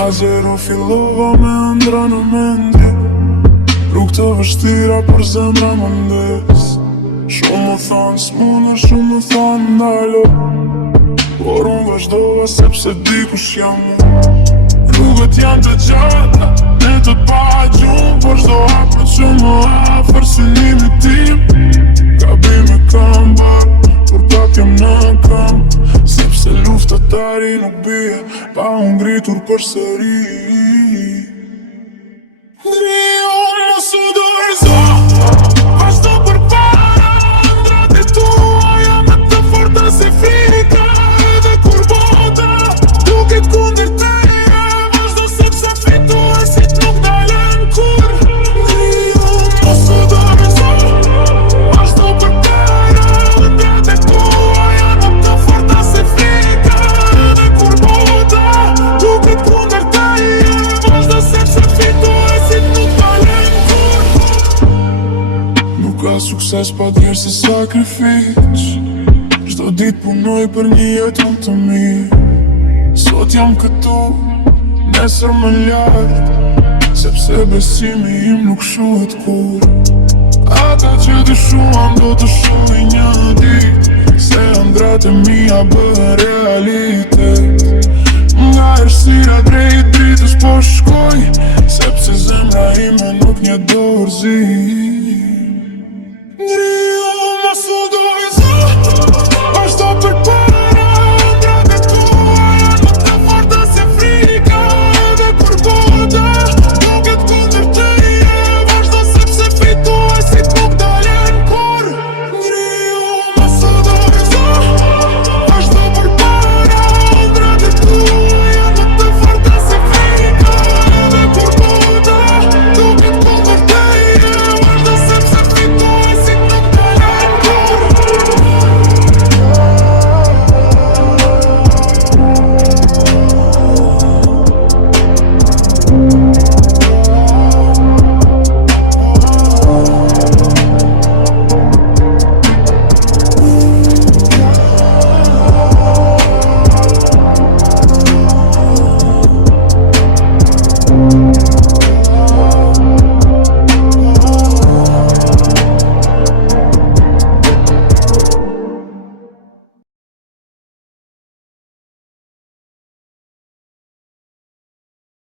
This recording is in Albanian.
Nga zero fillova me ëndra në mendje, rrugë të vështira për zemra më ndes. Shumë më thanë s'muna, shumë më thanë ndalo, por unë vazhdova sepse di kush jam unë. Rrugët janë të gjata, ne të pa gjumë, por çdo hapë që më afër synimit tim. Gabime kam bërë, por prap jam në këmbë, sepse luftatari nuk bie pa u ngritur përsëri. Ndrio mos u dorëzo, vazhdo përpara, ëndrat e tua janë më të forta se frika. Edhe kur bota duket kundër teje, vazhdo sepse fituesit nuk dalen kur. Ndrio mos u dorëzo, vazhdo përpara, ëndrat e tua janë më të forta se frika. Edhe kur bota duket kundër teje, vazhdo sepse fituesit nuk dalen kur. Nuk ka sukses pa djerë se sakrific, çdo dit punoj për një jetë të mirë. Sot jam këtu, nesër më lart, sepse besimi im nuk shuhet kur. Ata që dyshuan do të shuhin një dit, se ëndrat e mia bëhen realitet. Nga errësira drejt dritës po shkoj, sepse zemra ime nuk një dorëzi.